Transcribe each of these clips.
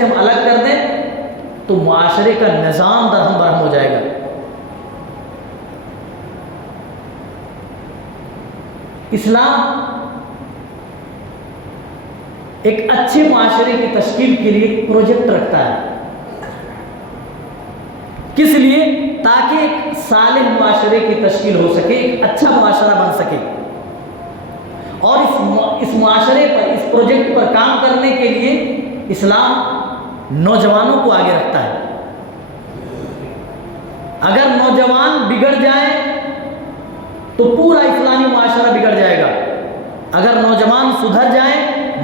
سے ہم الگ کر دیں تو معاشرے کا نظام درہم برہم ہو جائے گا۔ اسلام ایک اچھے معاشرے کی تشکیل کے لیے ایک پروجیکٹ رکھتا ہے۔ کس لیے؟ تاکہ ایک صالح معاشرے کی تشکیل ہو سکے، ایک اچھا معاشرہ بن سکے۔ اور اس معاشرے پر، اس پروجیکٹ پر کام کرنے کے لیے اسلام نوجوانوں کو آگے رکھتا ہے۔ اگر نوجوان بگڑ جائے تو پورا اسلامی معاشرہ بگڑ جائے گا۔ اگر نوجوان سدھر جائیں،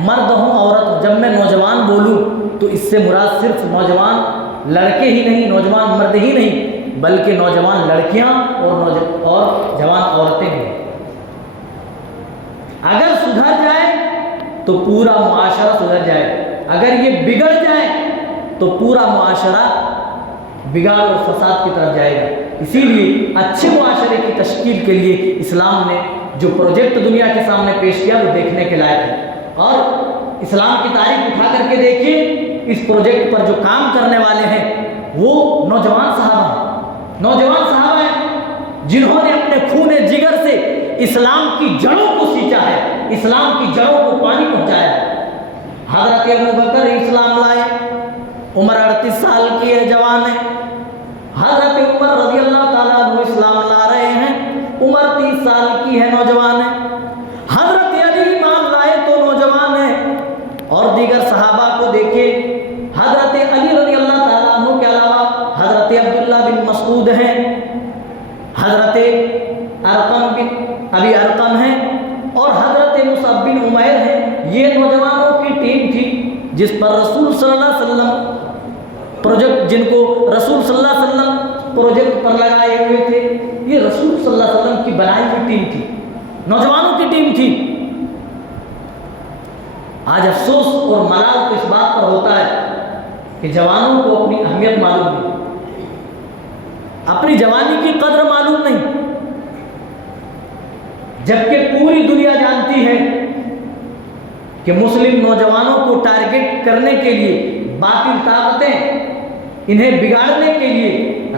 مرد ہوں عورت ہوں، جب میں نوجوان بولوں تو اس سے مراد صرف نوجوان لڑکے ہی نہیں، نوجوان مرد ہی نہیں، بلکہ نوجوان لڑکیاں اور جوان عورتیں بھی۔ اگر سدھر جائے تو پورا معاشرہ سدھر جائے، اگر یہ بگڑ جائے تو پورا معاشرہ بگاڑ اور فساد کی طرف جائے گا۔ اسی لیے اچھے معاشرے کی تشکیل کے لیے اسلام نے جو پروجیکٹ دنیا کے سامنے پیش کیا وہ دیکھنے کے لائق ہے۔ اور اسلام کی تاریخ اٹھا کر کے دیکھیے، اس پروجیکٹ پر جو کام کرنے والے ہیں وہ نوجوان صحابہ ہیں، نوجوان صحابہ ہیں جنہوں نے اپنے خون جگر سے اسلام کی جڑوں کو سینچا ہے، اسلام کی جڑوں کو پانی پہنچایا ہے۔ حضرت ابوبکر اسلام لائے، عمر 38 سال کی ہے، جوان ہے۔ حضرت عمر رضی اللہ تعالیٰ عنہ اسلام لا رہے ہیں، عمر 30 سال کی ہے، نوجوان ہے۔ حضرت علی ایمان لائے تو نوجوان ہے۔ اور دیگر صحابہ کو دیکھیں، حضرت علی رضی اللہ تعالیٰ عنہ کے علاوہ حضرت عبداللہ بن مسعود ہیں، حضرت ارقم بن ابی ارقم ہیں، اور حضرت مصعب بن عمیر ہیں۔ یہ نوجوانوں کی ٹیم تھی جس پر رسول صلی اللہ علیہ وسلم پروجیکٹ، جن کو رسول صلی اللہ علیہ وسلم پروجیکٹ پر لگائے ہوئے تھے، یہ رسول صلی اللہ علیہ وسلم کی بنائی ہوئی ٹیم تھی، نوجوانوں کی ٹیم تھی۔ آج افسوس اور ملال تو اس بات پر ہوتا ہے کہ جوانوں کو اپنی اہمیت معلوم نہیں، اپنی جوانی کی قدر معلوم نہیں، جبکہ پوری دنیا جانتی ہے کہ مسلم نوجوانوں کو ٹارگٹ کرنے کے لیے باطل طاقتیں انہیں بگاڑنے کے لیے،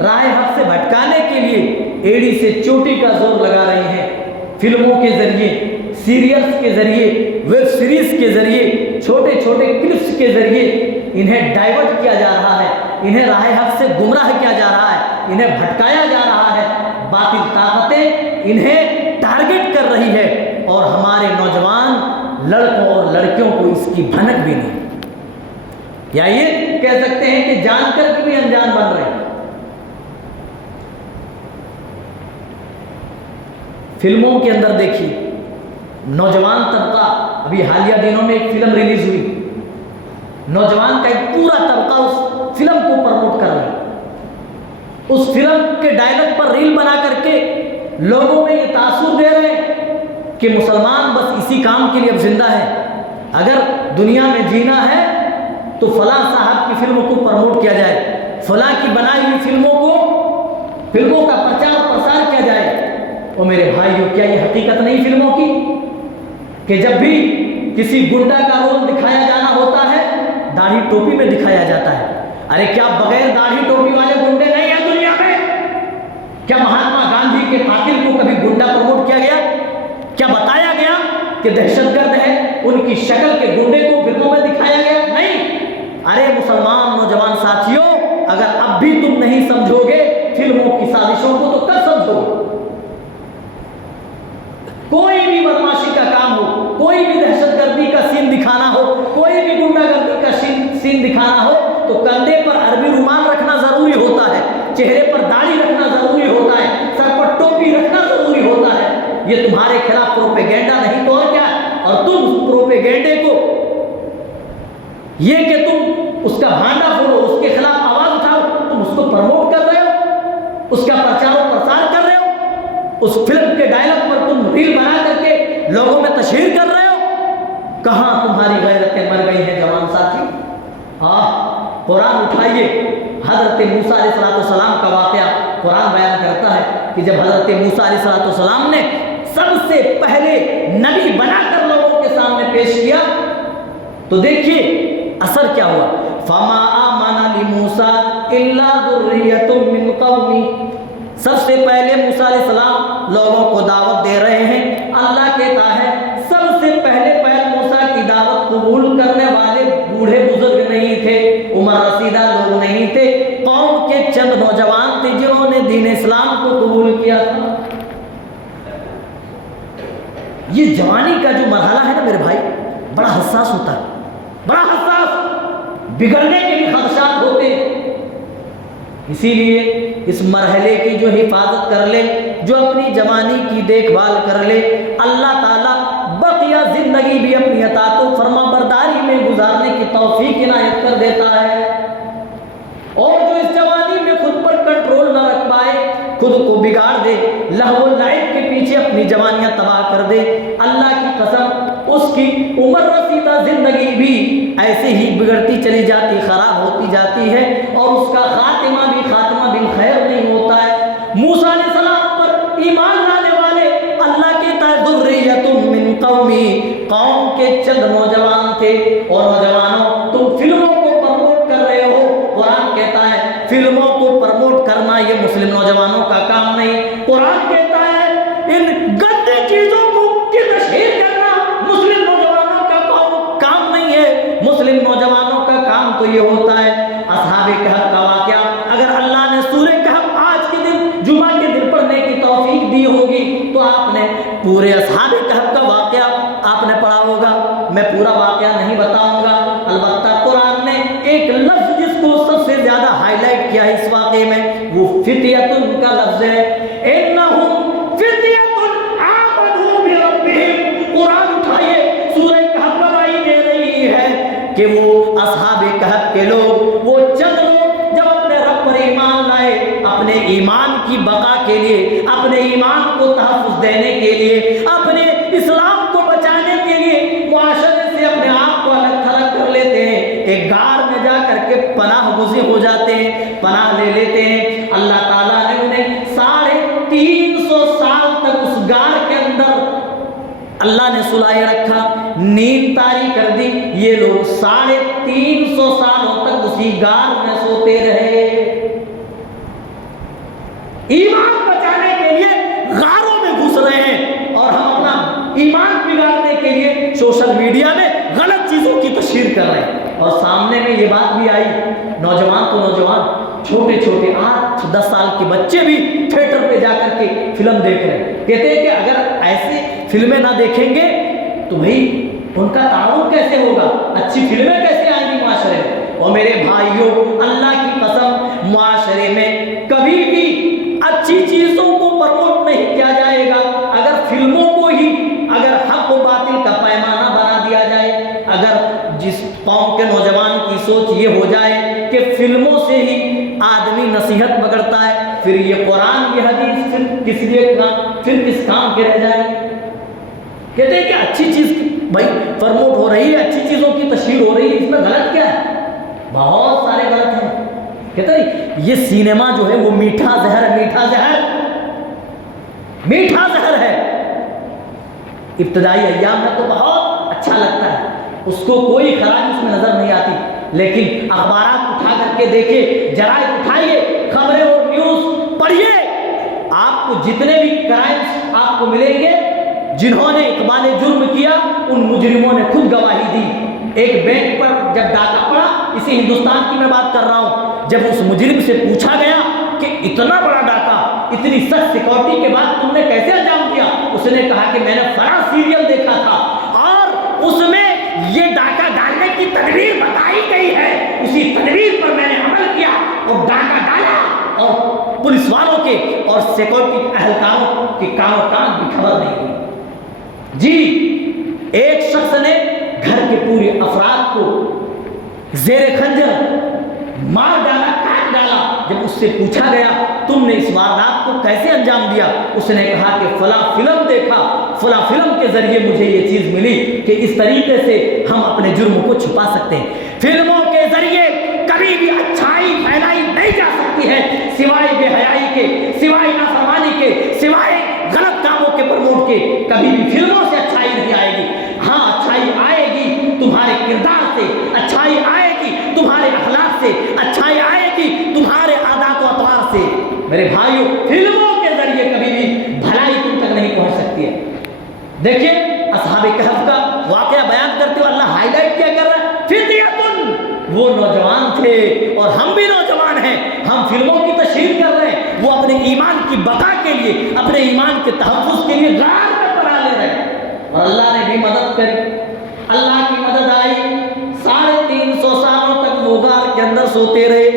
راہ حق سے بھٹکانے کے لیے ایڑی سے چوٹی کا زور لگا رہی ہیں۔ فلموں کے ذریعے، سیریلز کے ذریعے، ویب سیریز کے ذریعے، چھوٹے چھوٹے کلپس کے ذریعے انہیں ڈائیورٹ کیا جا رہا ہے، انہیں راہ حق سے گمراہ کیا جا رہا ہے، انہیں بھٹکایا جا رہا ہے۔ باطل طاقتیں انہیں ٹارگٹ کر رہی ہے اور ہمارے نوجوان لڑکوں اور لڑکیوں کو اس کی بھنک بھی نہیں، یا یہ کہہ سکتے ہیں کہ جان کر کے بھی انجان بن رہے ہیں۔ فلموں کے اندر دیکھیے، نوجوان طبقہ، ابھی حالیہ دنوں میں ایک فلم ریلیز ہوئی، نوجوان کا ایک پورا طبقہ اس فلم کو پروموٹ کر رہا ہے، اس فلم کے ڈائلاگ پر ریل بنا کر کے لوگوں میں یہ تاثر دے رہے ہیں کہ مسلمان بس اسی کام کے لیے اب زندہ ہے، اگر دنیا میں جینا ہے تو فلاں صاحب کی فلموں کو پروموٹ کیا جائے، فلاں کی بنائی ہوئی فلموں کا پرچار اور پرسار کیا جائے۔ اور میرے بھائیو، کیا یہ حقیقت نہیں فلموں کی کہ جب بھی کسی گنڈا کا رول دکھایا جانا ہوتا ہے داڑھی ٹوپی میں دکھایا جاتا ہے؟ ارے کیا بغیر داڑھی ٹوپی والے گنڈے نہیں ہیں دنیا میں؟ کیا مہاتما گاندھی کے قاتل کو کبھی گنڈا پروموٹ کیا گیا؟ کیا بتایا گیا کہ دہشت گرد ہے، ان کی شکل کے گنڈے کو فلموں میں دکھایا گیا؟ نہیں۔ ارے مسلمان نوجوان ساتھیوں، اگر اب بھی تم نہیں سمجھو گے فلموں کی سازشوں کو تو کب سمجھو گے؟ کوئی بھی بدماشی کا کام ہو، کوئی بھی دہشت گردی کا سین دکھانا ہو، کوئی بھی گنڈا گردی کا سین دکھانا ہو تو کندھے پر عربی رومال رکھنا ضروری ہوتا ہے، چہرے پر داڑھی رکھنا ضروری ہوتا ہے، سر پر ٹوپی رکھنا ضروری ہوتا ہے۔ یہ تمہارے خلاف پروپیگنڈا نہیں تو اور کیا؟ اور تم اس پروپیگنڈے کو، یہ کہ تم اس کا بھانڈا پھوڑو، اس کے خلاف آواز اٹھاؤ، تم اس کو پروموٹ کر رہے ہو، اس کا پرچار و پرسار کر رہے ہو، اس فلم کے ڈائلاگ پر تم ریل بنا کر کے لوگوں میں تشہیر کر رہے ہو۔ کہاں تمہاری غیرتیں مر گئی ہیں جوان ساتھی؟ قرآن اٹھائیے، حضرت موسیٰ علیہ السلام کا واقعہ قرآن بیان کرتا ہے کہ جب حضرت موسیٰ علیہ السلام نے سب سے پہلے نبی بنا کر لوگوں کے سامنے پیش کیا تو دیکھیے اثر کیا ہوا؟ فما آمن لموسیٰ الا ذریۃ من قومی، سب سے پہلے موسیٰ علیہ السلام لوگوں کو دعوت دے رہے ہیں، اللہ کہتا ہے سب سے پہلے موسیٰ کی دعوت قبول کرنے والے بوڑھے بزرگ نہیں تھے، عمر رسیدہ لوگ نہیں تھے، قوم کے چند نوجوان تھے جنہوں نے دین اسلام کو قبول کیا تھا۔ یہ جوانی کا جو مرحلہ ہے نا میرے بھائی، بڑا حساس ہوتا ہے، بڑا حساس، بگڑنے کے بھی خدشات ہوتے ہیں۔ اسی لیے اس مرحلے کی جو حفاظت کر لے، جو اپنی جوانی کی دیکھ بھال کر لے، اللہ تعالیٰ بقیہ زندگی بھی اپنی اطاعت و فرما برداری میں گزارنے کی توفیق عنایت کر دیتا ہے۔ اور جو اس جوانی میں خود پر کنٹرول نہ رکھ پائے، خود کو بگاڑ دے، لہو و لعب کے پیچھے اپنی جوانیاں تباہ کر دے، اللہ کی قسم اس کی عمر رسیدہ زندگی بھی ایسے ہی بگڑتی چلی جاتی، خراب ہوتی جاتی ہے، اور اس کا خاتمہ بالخیر نہیں ہوتا ہے۔ موسیٰ علیہ السلام پر ایمان لانے والے اللہ کہتا ہے ذریۃ من قومی، قوم کے چند نوجوان تھے۔ اور نوجوانوں، تم فلموں کو پروموٹ کر رہے ہو، قرآن کہتا ہے فلموں کو پروموٹ کرنا یہ مسلم نوجوانوں کا کام نہیں۔ قرآن کہتا ہے ان گندی چیزوں کی تشہیر کرنا مسلم نوجوانوں کا کام نہیں ہے۔ مسلم نوجوانوں کا کام تو یہ ہوتا ہے، اصحاب کہف کا واقعہ اگر اللہ نے سورہ کہف آج کے دن جمعہ کے دن پڑھنے کی توفیق دی ہوگی تو آپ نے پورے اصحاب کہف کا واقعہ آپ نے پڑھا ہوگا۔ میں پورا واقعہ نہیں بتاؤں گا، البتہ قرآن نے ایک لفظ جس کو سب سے زیادہ ہائی لائٹ کیا ہے اس واقعے میں، وہ فتیۃ کا لفظ ہے۔ انہم فتیۃ آمنوا بربہم، قرآن اٹھائیے، سورہ کہف گواہی دے رہی ہے کہ وہ اصحاب کہف کے لوگ، وہ چند لوگ جب اپنے رب پر ایمان لائے، اپنے ایمان کی بقا کے لیے، اپنے ایمان کو تحفظ دینے کے لیے، اپنے اسلام کو بچانے کے لیے معاشرے سے اپنے آپ کو الگ تھلگ کر لیتے ہیں، ایک غار میں جا کر کے پناہ گزین ہو جاتے ہیں، پناہ لے لیتے ہیں۔ اللہ تعالیٰ نے انہیں 350 سال تک اس غار کے اندر اللہ نے سلائے رکھا، نیند طاری کر دی، یہ لوگ 350 سالوں تک اسی غار میں سوتے رہے، ایمان بچانے کے لیے غاروں میں گھس رہے ہیں، اور ہم اپنا ایمان بگاڑنے کے لیے سوشل میڈیا میں غلط چیزوں کی تشہیر کر رہے ہیں۔ اور سامنے میں یہ بات بھی آئی، نوجوان تو نوجوان، چھوٹے چھوٹے 8-10 سال کے بچے بھی تھیٹر پہ جا کر کے فلم دیکھ رہے ہیں، کہتے ہیں کہ اگر ایسی فلمیں نہ دیکھیں گے تو بھئی ان کا تعاون کیسے ہوگا، اچھی فلمیں کیسے آئیں گی معاشرے میں۔ اور میرے بھائیوں، اللہ کی قسم، معاشرے میں کبھی بھی اچھی چیزوں کو پروموٹ نہیں کیا جائے گا اگر فلموں کو ہی اگر حق و باطل کا پیمانہ بنا دیا جائے، اگر جس قوم کے نوجوان کی سوچ یہ ہو جائے کہ فلموں سے ہی آدمی نصیحت پکڑتا ہے، پھر یہ قرآن یہ حدیث پھر کس کام کے رہ جائے۔ کہتے ہیں کہ اچھی چیز بھائی پروموٹ ہو رہی ہے، اچھی چیزوں کی تشہیر ہو رہی ہے، اس میں غلط کیا ہے؟ بہت سارے غلط ہیں۔ کہتے ہیں یہ سینما جو ہے وہ میٹھا زہر ہے، میٹھا زہر، میٹھا زہر ہے۔ ابتدائی ایام میں تو بہت اچھا لگتا ہے، اس کو کوئی خرابی اس میں نظر نہیں آتی، لیکن اخبارات اٹھا کر کے دیکھیے، جرائد اٹھائیے، خبریں اور نیوز پڑھیے، آپ کو جتنے بھی کرائمز آپ کو ملیں گے، جنہوں نے اقبال جرم کیا ان مجرموں نے خود گواہی دی۔ ایک بینک پر جب ڈاکہ پڑا، اسی ہندوستان کی میں بات کر رہا ہوں، جب اس مجرم سے پوچھا گیا کہ اتنا بڑا ڈاکہ اتنی سخت سیکورٹی کے بعد تم نے کیسے انجام دیا، اس نے کہا کہ میں نے فلاں سیریل دیکھا تھا اور اس میں یہ ڈاکہ ڈالنے کی تدبیر بتائی گئی ہے، اسی تدبیر پر میں نے عمل کیا اور ڈاکہ ڈالا، اور پولیس والوں کے اور سیکورٹی اہلکاروں کی کانوں کان کی خبر نہیں ہوئی۔ جی ایک شخص نے گھر کے پورے افراد کو زیر خنجر مار ڈالا، کاٹ ڈالا۔ جب اس سے پوچھا گیا تم نے اس واردات کو کیسے انجام دیا، اس نے کہا کہ فلاں فلم دیکھا، فلاں فلم کے ذریعے مجھے یہ چیز ملی کہ اس طریقے سے ہم اپنے جرم کو چھپا سکتے ہیں۔ فلموں کے ذریعے کبھی بھی اچھائی پھیلائی نہیں جا سکتی ہے، سوائے بے حیائی کے، سوائے نافرمانی کے، سوائے غلط کاموں کے پروموٹ کے، کبھی بھی فلموں سے اچھائی نہیں آئے گی۔ ہاں اچھائی آئے گی تمہارے کردار سے، اچھائی آئے گی میرے بھائیوں فلموں کے ذریعے کبھی بھی بھلائی تم تک نہیں پہنچ سکتی ہے. دیکھیے اصحاب کہف کا واقعہ بیان کرتے ہوئے اللہ ہائی لائٹ کیا کر رہا ہے؟ فدیۃ، وہ نوجوان تھے اور ہم بھی نوجوان ہیں، ہم فلموں کی تشہیر کر رہے ہیں، وہ اپنے ایمان کی بقا کے لیے، اپنے ایمان کے تحفظ کے لیے غار میں پناہ لے رہے ہیں، اور اللہ نے بھی مدد کری، اللہ کی مدد آئی. 350 سالوں تک وہ غار کے اندر سوتے رہے.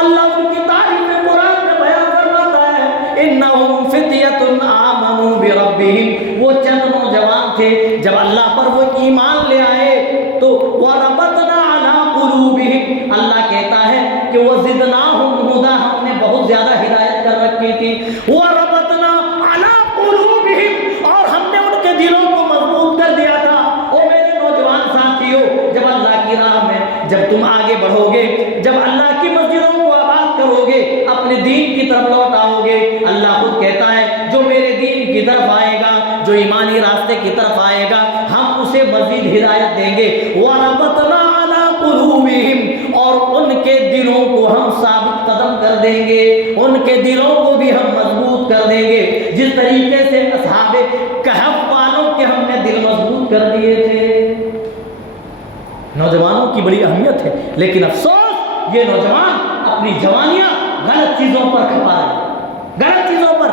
اللہ ان کی تعریف قرآن میں بیان فرماتا ہے انہم فدیۃ آمنوا بربہم، وہ چند نوجوان تھے جب اللہ پر وہ ایمان لے آئے تو وربطنا علی قلوبہم، اللہ کہتا ہے کہ وہ زدناہم ہدی، ہم نے بہت زیادہ ہدایت کر رکھی تھی. وربطنا علی قلوبہم، اور ہم نے ان کے دلوں کو مضبوط کر دیا تھا. او میرے نوجوان ساتھیو، جب اللہ کی راہ میں جب تم آگے بڑھو گے، جب اللہ کی مسجدوں کو آباد کرو گے، اپنے دین کی طرف لوٹ آؤ گے، اللہ خود کہتا ہے جو میرے دین کی طرف آئے گا، جو ایمانی راستے کی طرف آئے گا، ہم اسے مزید ہدایت دیں گے. وَرَبَطْنَا عَلَىٰ قُلُوبِهِمْ، اور ان کے دلوں کو ہم ثابت قدم کر دیں گے، ان کے دلوں کو بھی ہم مضبوط کر دیں گے، جس طریقے سے اصحاب کہف والوں کے ہم نے دل مضبوط کر دیے تھے. نوجوانوں کی بڑی اہمیت ہے، لیکن افسوس یہ نوجوان اپنی جوانیاں غلط چیزوں پر کھپا رہے ہیں، غلط چیزوں پر.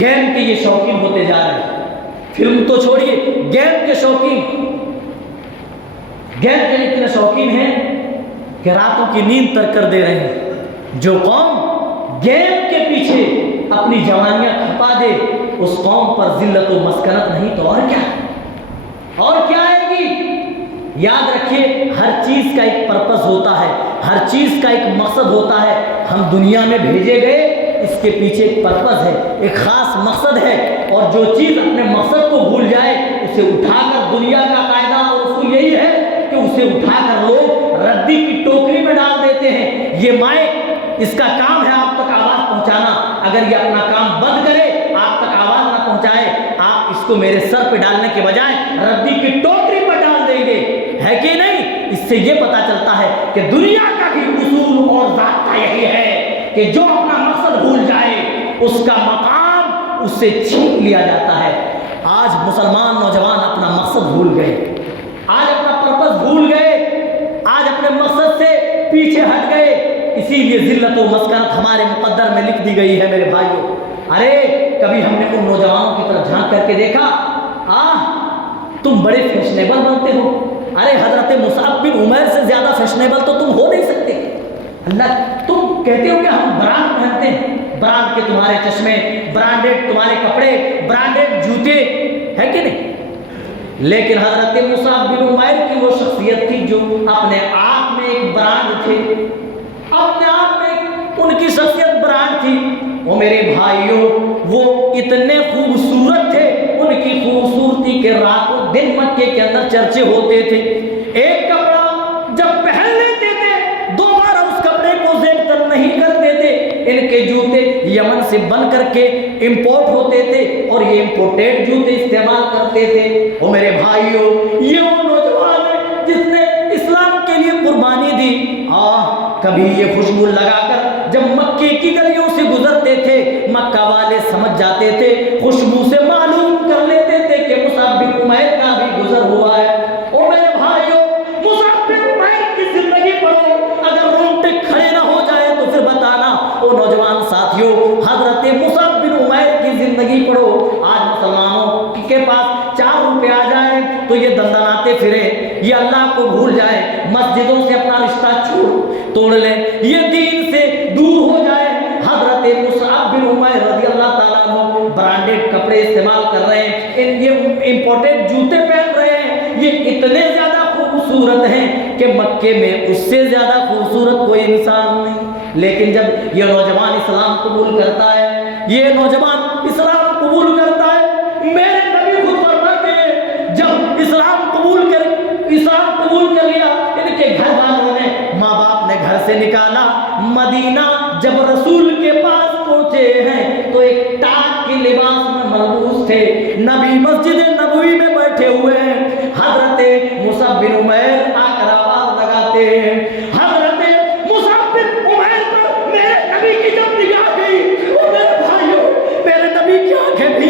گیم کے یہ شوقین ہوتے جا رہے ہیں، فلم تو چھوڑیے، گیم کے شوقین، گیم کے اتنے شوقین ہیں کہ راتوں کی نیند ترک کر دے رہے ہیں. جو قوم گیم کے پیچھے اپنی جوانیاں کھپا دے اس قوم پر ذلت و مسکنت نہیں تو اور کیا آئے گی. یاد رکھیے ہر چیز کا ایک پرپس ہوتا ہے، ہر چیز کا ایک مقصد ہوتا ہے. ہم دنیا میں بھیجے گئے، اس کے پیچھے ایک پرپس ہے، ایک خاص مقصد ہے، اور جو چیز اپنے مقصد کو بھول جائے اسے اٹھا کر، دنیا کا قاعدہ اور اصول یہی ہے کہ اسے اٹھا کر لوگ ردی کی ٹوکری میں ڈال دیتے ہیں. یہ مائک اس کا کام ہے آپ تک آواز پہنچانا، اگر یہ اپنا کام بند کرے، آپ تک آواز نہ پہنچائے، آپ اس کو میرے سر پہ ڈالنے کے بجائے ردی کی ٹوکری پر ڈال دیں گے، ہے کہ نہیں؟ اس سے یہ پتا چلتا ہے کہ دنیا کا بھی اصول اور ضابطہ یہی ہے کہ جو اپنا مقصد بھول جائے اس کا مقام اس سے چھین لیا جاتا ہے. آج مسلمان نوجوان اپنا مقصد بھول گئے، آج اپنا پرپس بھول گئے، آج اپنے مقصد سے پیچھے ہٹ گئے، اسی لیے ذلت و مسکنت ہمارے مقدر میں لکھ دی گئی ہے. میرے بھائیوں، ارے کبھی ہم نے ان نوجوانوں کی طرف جھانک کر کے دیکھا، تم بڑے فیشنیبل بنتے ہو. ارے حضرت مصعب بن عمیر سے زیادہ فیشنیبل تو تم ہو نہیں سکتے. اللہ، تم کہتے ہو کہ ہم برانڈ پہنتے ہیں، برانڈ کے تمہارے چشمے، برانڈیڈ تمہارے کپڑے، برانڈیڈ جوتے، ہے کہ نہیں؟ لیکن حضرت مصعب بن عمیر کی وہ شخصیت تھی جو اپنے آپ میں ایک برانڈ تھے، اپنے آپ میں ان کی شخصیت برانڈ تھی. وہ میرے بھائیوں، وہ اتنے خوبصورت تھے، ان کی خوبصورتی کے راتوں دن مکے کے اندر چرچے ہوتے تھے. ایک کپڑا جب پہن لیتے تھے دوبارہ اس کپڑے کو زیب تن نہیں کرتے تھے. ان کے جوتے یمن سے بن کر کے امپورٹ ہوتے تھے اور یہ امپورٹیڈ جوتے استعمال کرتے تھے. وہ میرے بھائیوں، یہ وہ نوجوان ہے جس نے اسلام کے لیے قربانی دی. کبھی یہ خوشبو لگا کر جب مکے کی گلیوں سے گزرتے تھے، مکہ والے سمجھ جاتے تھے، خوشبو سے معلوم کر لیتے تھے کہ مصعب بن عمیر کا بھی گزر ہوا ہے. اور میرے بھائیوں، مصعب بن عمیر کی زندگی پڑھو، اگر رونگٹے کھڑے نہ ہو جائے تو پھر بتانا. او نوجوان ساتھیوں، حضرت مصعب بن عمیر کی زندگی پڑھو. آج مسلمانوں کے پاس 4 روپے آ جائے تو یہ دندناتے پھرے، یہ اللہ کو بھول جائے، مسجدوں سے اپنا رشتہ توڑ لیں، یہ دین سے دور ہو جائے. حضرت مصعب بن عمیر رضی اللہ تعالیٰ عنہ برانڈیڈ کپڑے استعمال کر رہے ہیں، یہ امپورٹیڈ جوتے پہن رہے ہیں، یہ اتنے زیادہ خوبصورت ہیں کہ مکے میں اس سے زیادہ خوبصورت کوئی انسان نہیں. لیکن جب یہ نوجوان اسلام قبول کرتا ہے، یہ نوجوان اسلام قبول کرتا ہے، میرے نبی خود فرماتے ہیں جب اسلام قبول کر لیا، ان کے گھر والوں نے، ماں باپ نے گھر سے نکالا. مدینہ جب رسول کے پاس پہنچے ہیں تو ایک ٹاٹ کے لباس میں ملبوس تھے، نبی مسجد نبوی میں بیٹھے ہوئے ہیں. حضرت مصعب بن عمیر آ کر آواز لگاتے ہیں، حضرت مصعب بن عمیر پر میرے نبی کی جب نگاہ گئی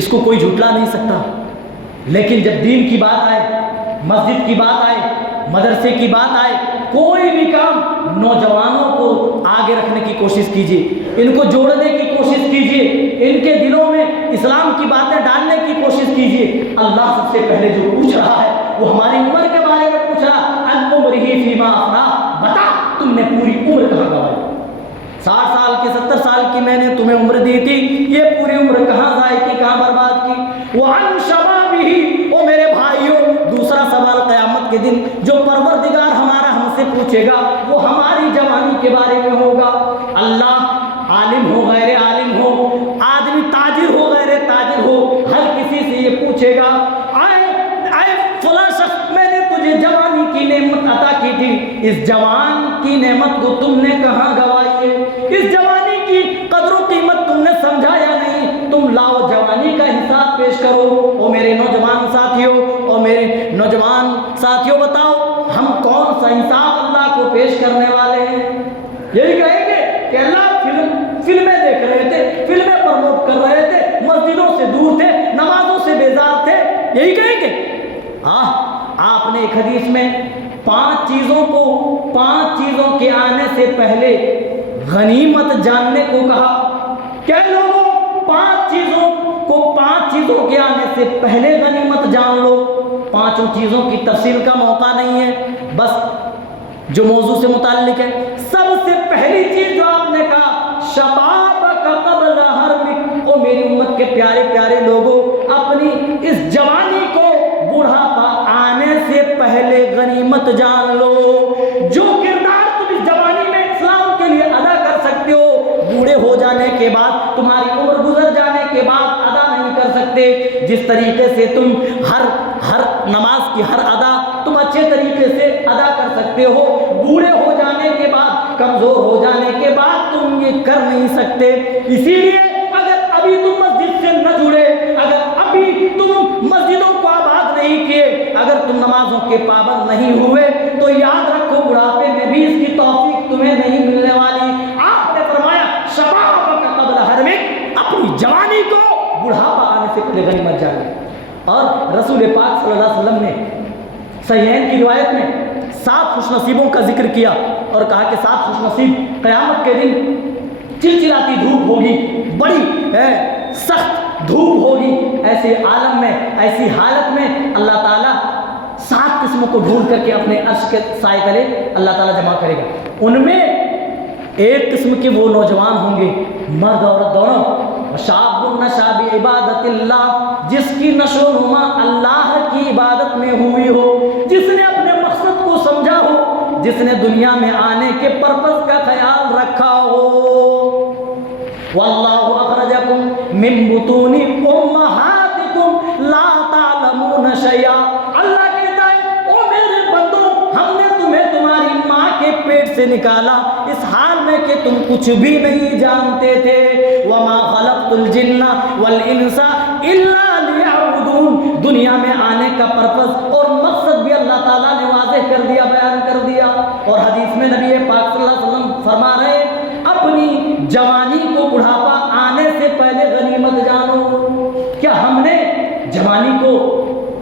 اس کو کوئی جھٹلا نہیں سکتا. لیکن جب دین کی بات آئے, مسجد کی بات آئے, مدرسے کی بات آئے, کوئی بھی کام نوجوانوں کو آگے رکھنے کی کوشش کیجیے, ان کو جوڑنے کی کوشش کیجیے, ان کے دلوں میں اسلام کی باتیں ڈالنے کی کوشش کیجیے. اللہ سب سے پہلے جو پوچھ رہا ہے وہ ہماری عمر کے بارے میں پوچھ رہا. ان عمرہ فیما افنا, بتا تم نے پوری عمر کہاں گوائی. 60 سال کی 70 سال کی میں نے تمہیں عمر دی تھی, یہ پوری عمر کہاں ضائع کی, کہاں برباد کی. وعن شبابہ, او میرے بھائیوں, دوسرا سوال قیامت کے دن جو پروردگار ہمارا ہم سے پوچھے گا وہ ہماری جوانی کے بارے میں ہوگا. اللہ عالم ہو غیر عالم ہو, آدمی تاجر ہو غیر تاجر ہو, ہر کسی سے یہ پوچھے گا, اے فلاں شخص, میں نے تجھے جوانی کی نعمت عطا کی تھی, اس جوان کی نعمت کو تم نے کہاں گوائی ہے, اس جوانی کی قدر و قیمت تم نے سمجھا یا نہیں, تم لاؤ جوانی کا حساب پیش کرو. او میرے نوجوان ساتھیوں, او میرے نوجوان ساتھیوں, بتاؤ ہم کون سا حساب اللہ کو پیش کرنے والے ہیں. یہی کہیں گے کہ اللہ فلمیں دیکھ رہے تھے, فلمیں پروموٹ کر رہے تھے, مسجدوں سے دور تھے, نمازوں سے بیزار تھے, یہی کہیں گے. آپ نے ایک حدیث میں 5 چیزوں کے آنے سے پہلے غنیمت جاننے کو کہا. کہ لوگوں 5 چیزوں کے آنے سے پہلے غنیمت جان لو. 5 چیزوں کی تفصیل کا موقع نہیں ہے, بس جو موضوع سے متعلق ہے. سب سے پہلی چیز جو آپ نے کہا, شباب کا قبل حرمک. او میری امت کے پیارے پیارے لوگوں, اپنی اس جوانی کو بڑھاپا آنے سے پہلے غنیمت جان لو. جو کردار تم اس جوانی میں اسلام کے لیے ادا کر سکتے ہو, بوڑھے ہو جانے کے بعد, تمہاری عمر گزر جانے کے بعد ادا نہیں کر سکتے. جس طریقے سے تم ہر نماز کی ہر ادا تم اچھے طریقے سے ادا کر سکتے ہو, بوڑھے ہو جانے کے بعد, کمزور ہو جانے کے بعد تم یہ کر نہیں سکتے. اسی لیے اگر ابھی تم مسجد سے نہ جڑے, اگر ابھی تم مسجدوں کو آباد نہیں کیے, اگر تم نمازوں کے پابند نہیں ہوئے, تو یاد رکھو بڑھاپے میں بھی اس کی توفیق تمہیں نہیں ملنے والی. آپ نے فرمایا شباب کا قبل حرمک, اپنی جوانی کو بڑھاپا آنے سے پہلے غنیمت جانے. اور رسول پاک صلی اللہ علیہ وسلم نے صحیحین کی روایت میں 7 خوش نصیبوں کا ذکر کیا اور کہا کہ 7 خوش نصیب قیامت کے دن چلچلاتی دھوپ ہوگی, بڑی سخت دھوپ ہوگی. ایسے عالم میں, ایسی حالت میں اللہ تعالیٰ 7 قسموں کو ڈھونڈ کر کے اپنے عرش کے سائے تلے اللہ تعالیٰ جمع کرے گا. ان میں ایک قسم کے وہ نوجوان ہوں گے, مرد عورت دونوں, شاب النشا بعبادت اللہ, جس کی نشو و نما اللہ کی عبادت میں ہوئی ہو, جس نے اپنے مقصد کو سمجھا ہو, جس نے دنیا میں آنے کے پرپس کا خیال رکھا ہو. واللہ اخرجکم من بطون امہاتکم لا تعلمون شیئا. اللہ کہتا ہے او میرے بندوں, ہم نے تمہیں تمہاری ماں کے پیٹ سے نکالا اس حال میں کہ تم کچھ بھی نہیں جانتے تھے. وما خلقت الجن والانس الا لیعبدون. دنیا میں آنے کا پرپس اور مقصد بھی اللہ تعالیٰ نے واضح کر دیا, بیان کر دیا. اور حدیث میں نبی پاک صلی اللہ علیہ وسلم فرما رہے ہیں, اپنی جوانی کو بڑھاپا آنے سے پہلے غنیمت جانو. کیا ہم نے جوانی کو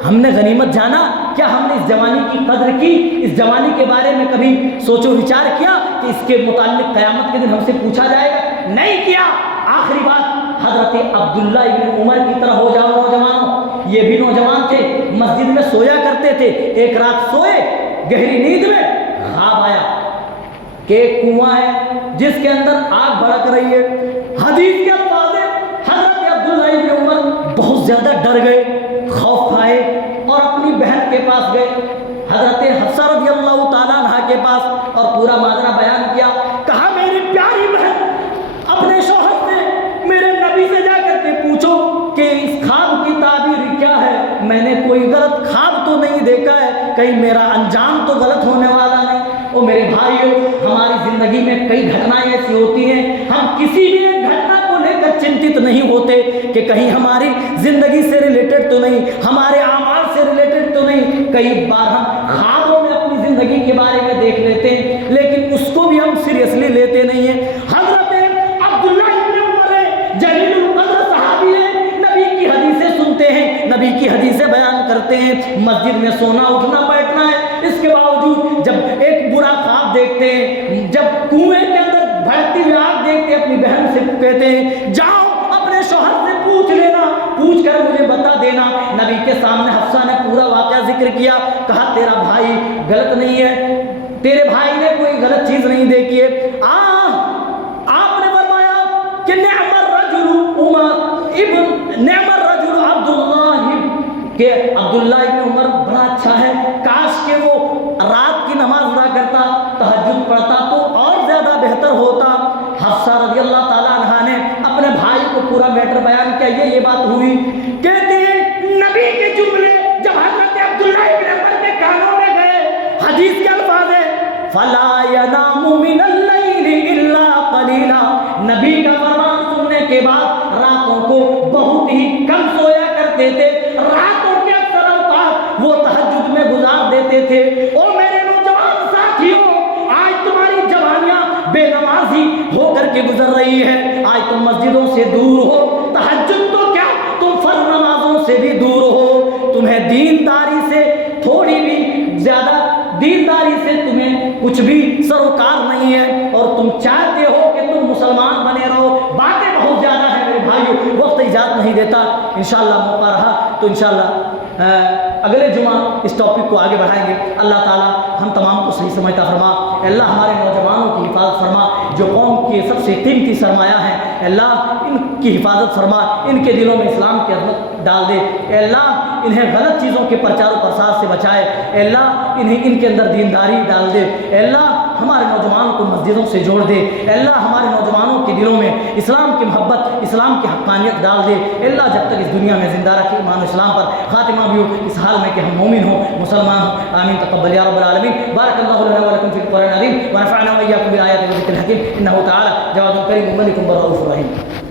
غنیمت جانا؟ کیا ہم نے اس جوانی کی قدر کی؟ اس جوانی کے بارے میں کبھی سوچ و وچار کیا کہ اس کے متعلق قیامت کے دن ہم سے پوچھا جائے گا؟ نہیں کیا. آخری بات, حضرت عبداللہ ابن عمر کی طرح ہو جاؤ نوجوانوں. یہ بھی نوجوان تھے, مسجد میں سویا کرتے تھے. ایک رات سوئے, گہری نیند میں خواب آیا کہ ایک کنواں ہے جس کے اندر آگ بھڑک رہی ہے. حدیث کے الفاظ ہیں, حضرت عبداللہ ابن عمر بہت زیادہ ڈر گئے, خوف کھائے اور اپنی بہن کے پاس گئے, حضرت حفصہ رضی اللہ تعالیٰ عنہ کے پاس, اور پورا ماجرا بیان کیا. کہا میری پیاری بہن, اپنے شوہر سے, میرے نبی سے جا کر کے پوچھو کہ اس خواب کی تعبیر کیا ہے. میں نے کوئی غلط خواب تو نہیں دیکھا ہے, کہیں میرا انجام تو غلط ہونے والا نہیں. اور میرے بھائیوں, ہماری زندگی میں کئی گھٹنائیں ایسی ہوتی ہیں, ہم کسی بھی ایک گھٹنا کو لے کر چنتت نہیں ہوتے کہ کہیں ہماری زندگی سے ریلیٹڈ تو نہیں, ہمارے اعمال سے ریلیٹڈ تو نہیں. کئی بار ہم خوابوں میں اپنی زندگی کے بارے میں دیکھ لیتے ہیں, لیکن اس کو بھی ہم سیریسلی لیتے نہیں ہیں. حضرت عبداللہ ابن عمر جلیل القدر صحابی ہے, نبی کی حدیث میں سونا اٹھنا بیٹھنا ہے، اس کے باوجود جب ایک برا خواب دیکھتے ہیں، جب کنویں کے اندر بھڑکتی ہوئی آگ دیکھتے ہیں، اپنی بہن سے کہتے ہیں جاؤ اپنے شوہر سے پوچھ لینا، پوچھ کر مجھے بتا دینا۔ نبی کے سامنے حفصہ نے پورا واقعہ ذکر کیا، کہا تیرا بھائی غلط نہیں ہے، تیرے بھائی نے کوئی غلط چیز نہیں دیکھی ہے۔ آپ نے فرمایا کہ نعم الرجل عبداللہ، کہ عبداللہ ابن عمر بڑا اچھا ہے، کاش کہ وہ رات کی نماز ادا کرتا، تہجد پڑھتا تو اور زیادہ بہتر ہوتا۔ حفصہ رضی اللہ تعالیٰ عنہ نے اپنے بھائی کو پورا میٹر بیان کیا، یہ بات ہوئی۔ کہتے ہیں نبی کے جملے جب حضرت عبداللہ ابن عمر کے کانوں میں گئے، حدیث کے الفاظ ہے فَلَا يَنَامُ مِنَ اللَّيْلِ إِلَّا قَلِيلًا، نبی کا فرمان سننے کے بعد راتوں کو بہت ہی کم سویا کرتے تھے، راتوں کے اکثر اوقات وہ تہجد میں گزار دیتے تھے۔ اور میرے نوجوان ساتھیوں، آج تمہاری جوانیاں بے نمازی ہو کر کے گزر رہی ہے، آج تم مسجدوں سے دور ہو، تہجد تو کیا تم فرض نمازوں سے بھی دور ہو، تمہیں دینداری سے تھوڑی بھی زیادہ، دینداری سے تمہیں کچھ بھی سروکار نہیں ہے، اور تم چاہتے ہو کہ تم مسلمان بنے رہو، باتیں بہت زیادہ ہیں میرے بھائیو، وقت اجازت نہیں دیتا، انشاءاللہ موقع رہا تو انشاءاللہ اگلے جمعہ اس ٹاپک کو آگے بڑھائیں گے۔ اللہ تعالیٰ ہم تمام کو صحیح سمجھتا فرما، اللہ ہمارے نوجوانوں کی حفاظت فرما، جو قوم کی سب سے قیمتی سرمایہ ہے، اللہ ان کی حفاظت فرما، ان کے دلوں میں اسلام کی عظمت ڈال دے، اے اللہ انہیں غلط چیزوں کے پرچار و پرسار سے بچائے، اے اللہ انہیں ان کے اندر دینداری ڈال دے، اے اللہ ہمارے نوجوانوں کو مسجدوں سے جوڑ دے، اے اللہ ہمارے نوجوانوں کے دلوں میں اسلام کی محبت، اسلام کی حقانیت ڈال دے، اے اللہ جب تک اس دنیا میں زندہ رکھے ایمان اسلام پر خاتمہ بھی ہو، اس حال میں کہ ہم مومن ہوں، مسلمان ہوں، آمین تقبل یا رب العالمین۔ بارک اللہ لنا ولکم فی القرآن العظیم ونفعنا وإياكم بالآیات والذکر الحکیم، انہ تعالی جواد کریم ملک رؤوف رحیم۔